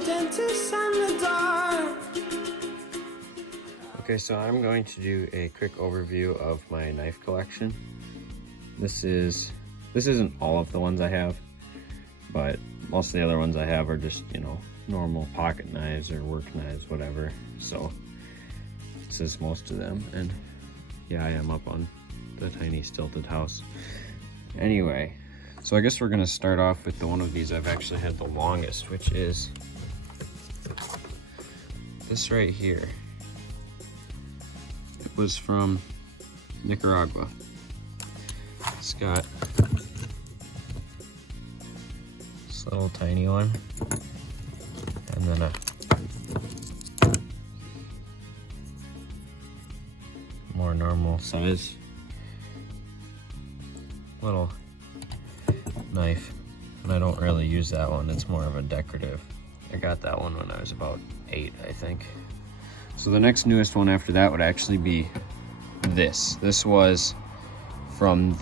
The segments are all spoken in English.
the dentist and the dark. Okay, so I'm going to do a quick overview of my knife collection. This isn't all of the ones I have, but most of the other ones I have are just, you know, normal pocket knives or work knives, whatever. So this is most of them, and yeah, I am up on the tiny stilted house. Anyway, so I guess we're gonna start off with the one of these I've actually had the longest, which is this right here. It was from Nicaragua. It's got this little tiny one, and then a more normal size little knife, and I don't really use that one. It's more of a decorative. I got that one when I was about 8, I think. So the next newest one after that would actually be this. This was from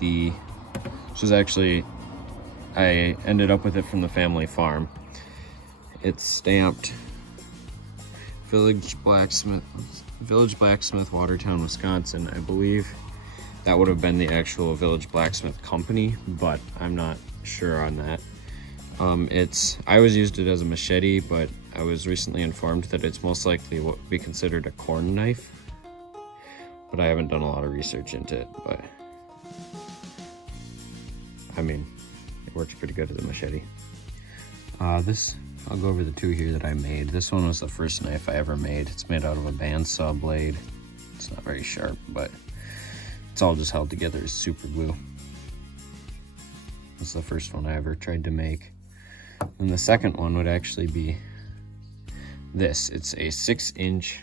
I ended up with it from the family farm. It's stamped Village Blacksmith, Watertown, Wisconsin. I believe that would have been the actual Village Blacksmith company, but I'm not sure on that. I always used it as a machete, but I was recently informed that it's most likely what would be considered a corn knife, but I haven't done a lot of research into it. But I mean, it works pretty good as a machete. I'll go over the two here that I made. This one was the first knife I ever made. It's made out of a bandsaw blade. It's not very sharp, but it's all just held together as super glue. This is the first one I ever tried to make. And the second one would actually be this. It's a 6-inch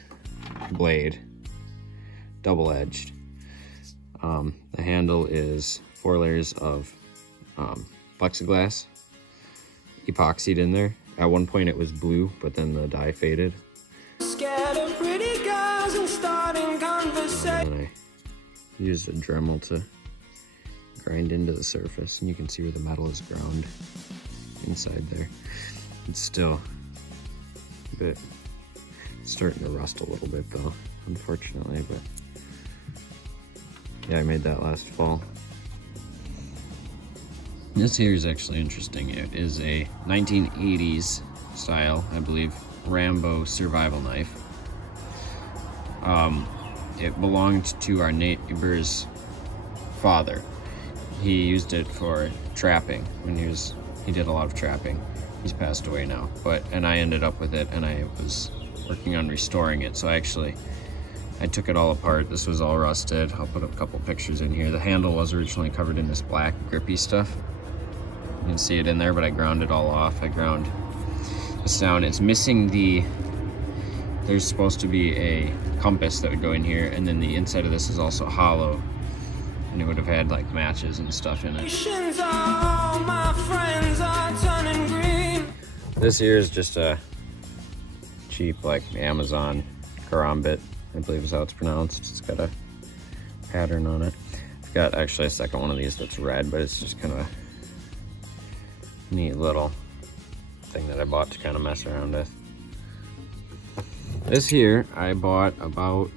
blade, double-edged. The handle is 4 layers of plexiglass, epoxied in there. At one point it was blue, but then the dye faded. Scared of pretty girls and starting conversation. And I used a Dremel to grind into the surface, and you can see where the metal is ground inside there. It's still a bit starting to rust a little bit though, unfortunately, but yeah, I made that last fall. This here is actually interesting. It is a 1980s style, I believe, Rambo survival knife. It belonged to our neighbor's father. He used it for trapping when he did a lot of trapping. He's passed away now, and I ended up with it, and I was working on restoring it. So I took it all apart. This was all rusted. I'll put a couple pictures in here. The handle was originally covered in this black grippy stuff. You can see it in there, but I ground it all off. I ground this down. It's missing there's supposed to be a compass that would go in here, and then the inside of this is also hollow, and it would have had like matches and stuff in it. This here is just a cheap like Amazon karambit, I believe is how it's pronounced. It's got a pattern on it. I've got actually a second one of these that's red, but it's just kind of a neat little thing that I bought to kind of mess around with. This here I bought about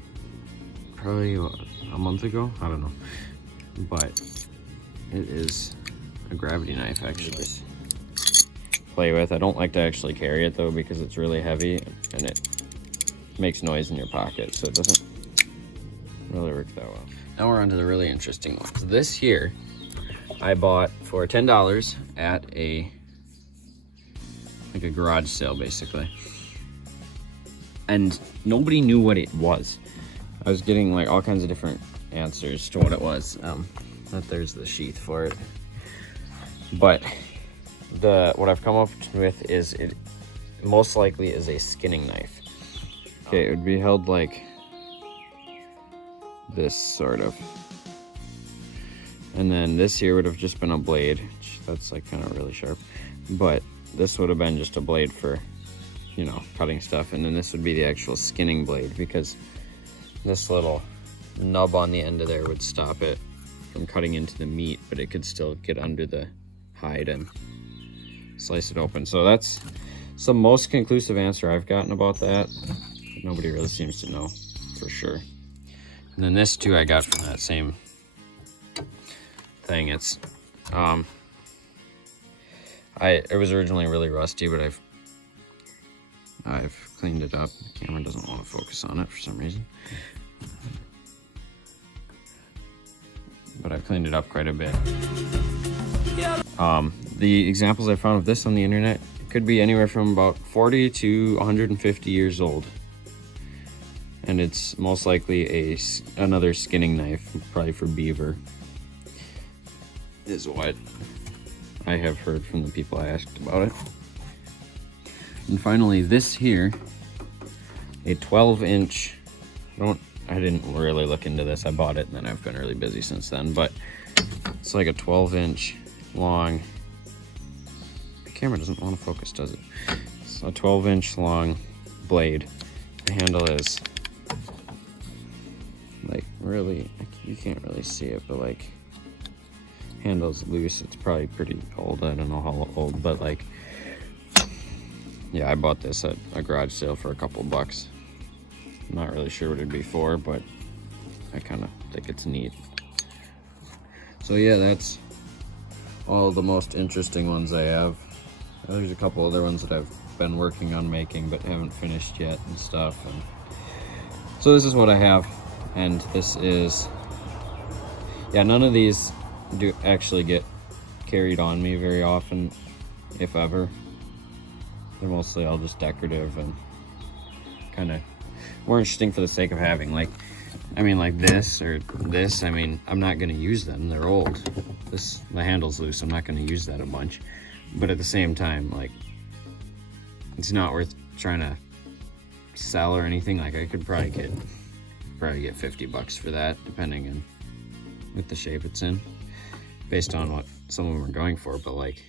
probably a month ago, I don't know, but it is a gravity knife actually. Play with. I don't like to actually carry it though because it's really heavy and it makes noise in your pocket, so it doesn't really work that well. Now we're on to the really interesting ones. This here I bought for $10 at a garage sale basically, and nobody knew what it was. I was getting like all kinds of different answers to what it was. There's the sheath for it, but what I've come up with is it most likely is a skinning knife. Okay, it would be held like this sort of, and then this here would have just been a blade. That's like kind of really sharp, but this would have been just a blade for, you know, cutting stuff, and then this would be the actual skinning blade, because this little nub on the end of there would stop it from cutting into the meat, but it could still get under the hide and slice it open. So that's It's the most conclusive answer I've gotten about that. Nobody really seems to know for sure. And then this too I got from that same thing. It's it was originally really rusty, but I've cleaned it up. The camera doesn't want to focus on it for some reason. But I've cleaned it up quite a bit. The examples I found of this on the internet could be anywhere from about 40 to 150 years old. And it's most likely another skinning knife, probably for beaver, is what I have heard from the people I asked about it. And finally, this here, a 12-inch, I didn't really look into this. I bought it and then I've been really busy since then, but it's like a 12-inch long, the camera doesn't want to focus, does it? It's a 12-inch long blade. The handle is like really, you can't really see it, but like handle's loose. It's probably pretty old. I don't know how old, but like, yeah, I bought this at a garage sale for a couple bucks. I'm not really sure what it'd be for, but I kind of think it's neat. So yeah, that's all the most interesting ones I have. There's a couple other ones that I've been working on making but haven't finished yet and stuff. And so this is what I have, and this is, yeah, none of these do actually get carried on me very often, if ever. They're mostly all just decorative and kind of more interesting for the sake of having. Like, I mean, like this or this, I mean, I'm not going to use them. They're old. The handle's loose. I'm not going to use that a bunch. But at the same time, like, it's not worth trying to sell or anything. Like, I could probably get 50 bucks for that, depending on with the shape it's in, based on what some of them are going for. But like,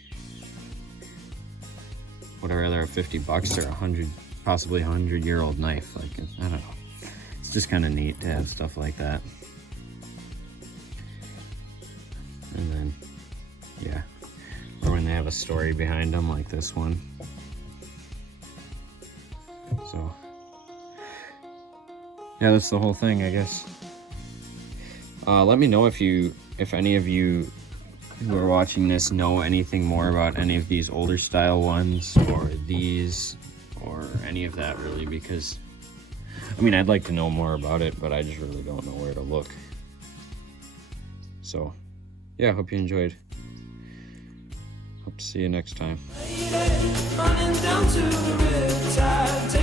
would I rather have 50 bucks or possibly 100-year-old knife? Like, I don't know. It's just kind of neat to have stuff like that. And then, yeah, or when they have a story behind them, like this one. So, yeah, that's the whole thing, I guess. Let me know if any of you who are watching this know anything more about any of these older style ones, or these, or any of that, really, because I mean, I'd like to know more about it, but I just really don't know where to look. So yeah, hope you enjoyed. Hope to see you next time. Running down to the Riptide.